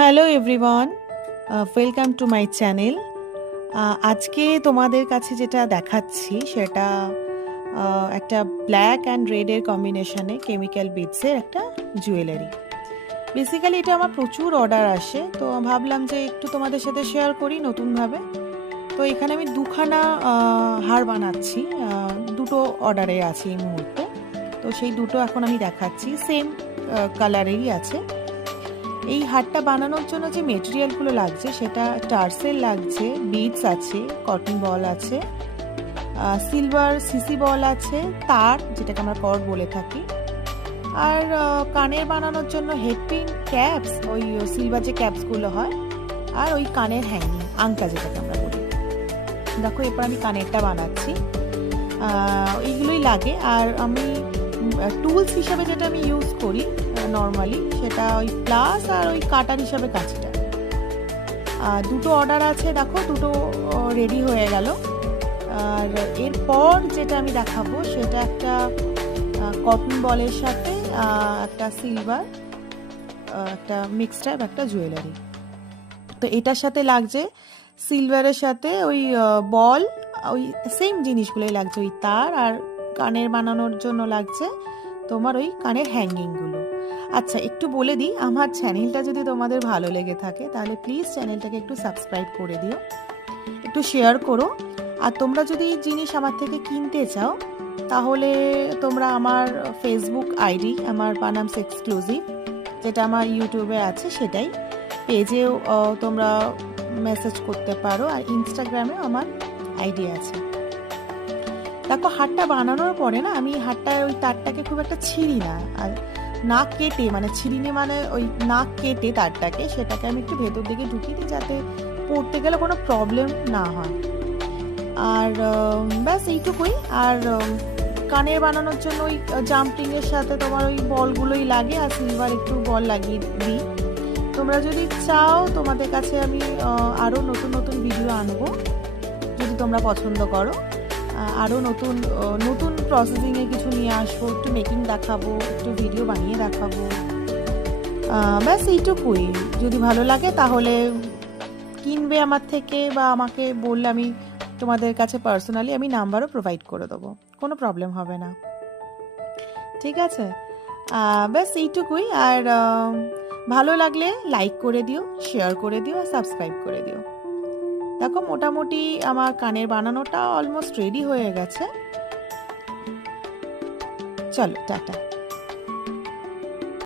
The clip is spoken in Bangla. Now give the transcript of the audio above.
Hello everyone, welcome to my channel. আজকে তোমাদের কাছে যেটা দেখাচ্ছি সেটা একটা ব্ল্যাক অ্যান্ড রেডের কম্বিনেশনে কেমিক্যাল বিডসের একটা জুয়েলারি। বেসিক্যালি এটা আমার প্রচুর অর্ডার আসে, তো ভাবলাম যে একটু তোমাদের সাথে শেয়ার করি নতুনভাবে। তো এখানে আমি দুখানা হার বানাচ্ছি, দুটো অর্ডারে আছে এই মুহূর্তে। তো সেই দুটো এখন আমি দেখাচ্ছি, সেম কালারেরই আছে। এই হারটা বানানোর জন্য যে মেটেরিয়ালগুলো লাগছে সেটা টার্সেল লাগছে, বিডস আছে, কটন বল আছে, সিলভার সিসি বল আছে, তার যেটাকে আমরা কর্ড বলে থাকি, আর কানের বানানোর জন্য হেডপিন, ক্যাপস, ওই সিলভার যে ক্যাপসগুলো হয়, আর ওই কানের হ্যাঙ্গিং, আংটা যেটাকে আমরা বলি। দেখো এরপর আমি কানেরটা বানাচ্ছি, এইগুলোই লাগে। আর আমি টুলস হিসাবে যেটা আমি ইউজ করি নর্মালি সেটা ওই প্লাস আর ওই কাটার হিসাবে কাঁচিটা। দুটো অর্ডার আছে, দেখো দুটো রেডি হয়ে গেল। আর এরপর যেটা আমি দেখাবো সেটা একটা কটন বলের সাথে একটা সিলভার, একটা মিক্সড টাইপ একটা জুয়েলারি। তো এটার সাথে লাগছে সিলভারের সাথে ওই বল, ওই সেম জিনিসগুলোই লাগছে, ওই তার, আর কানের বানানোর জন্য লাগছে তোমার ওই কানের হ্যাঙ্গিংগুলো। আচ্ছা, একটু বলে দিই, আমার চ্যানেলটা যদি তোমাদের ভালো লেগে থাকে তাহলে প্লিজ চ্যানেলটাকে একটু সাবস্ক্রাইব করে দিও, একটু শেয়ার করো। আর তোমরা যদি জিনিস আমার থেকে কিনতে চাও তাহলে তোমরা আমার ফেসবুক আইডি, আমার পানামস এক্সক্লুসিভ, যেটা আমার ইউটিউবে আছে সেটাই, পেজেও তোমরা মেসেজ করতে পারো, আর ইনস্টাগ্রামেও আমার আইডি আছে। দেখো হারটা বানানোর পরে না, আমি হারটার ওই তারটাকে খুব একটা ছিঁড়ি না, আর না কেটে, মানে ছিঁড়িনি মানে ওই না কেটে তারটাকে, সেটাকে আমি একটু ভেতর দিকে ঢুকিয়ে দিই যাতে পড়তে গেলে কোনো প্রবলেম না হয়। আর ব্যাস এইটুকুই। আর কানের বানানোর জন্য ওই জাম্পিংয়ের সাথে তোমার ওই বলগুলোই লাগে, আর সিলভার একটু বল লাগিয়ে দিই। তোমরা যদি চাও তোমাদের কাছে আমি আরও নতুন নতুন ভিডিও আনবো, যদি তোমরা পছন্দ করো। আরও নতুন নতুন প্রসেসিংয়ে কিছু নিয়ে আসবো, একটু মেকিং দেখাবো, একটু ভিডিও বানিয়ে দেখাবো। ব্যাস এইটুকুই। যদি ভালো লাগে তাহলে কিনবে আমার থেকে, বা আমাকে বললে আমি তোমাদের কাছে পার্সোনালি আমি নাম্বারও প্রোভাইড করে দেবো, কোনো প্রবলেম হবে না। ঠিক আছে, ব্যাস এইটুকুই। আর ভালো লাগলে লাইক করে দিও, শেয়ার করে দিও, আর সাবস্ক্রাইব করে দিও। দেখো মোটামুটি আমার কানের বানানোটা অলমোস্ট রেডি হয়ে গেছে। চলো টাটা।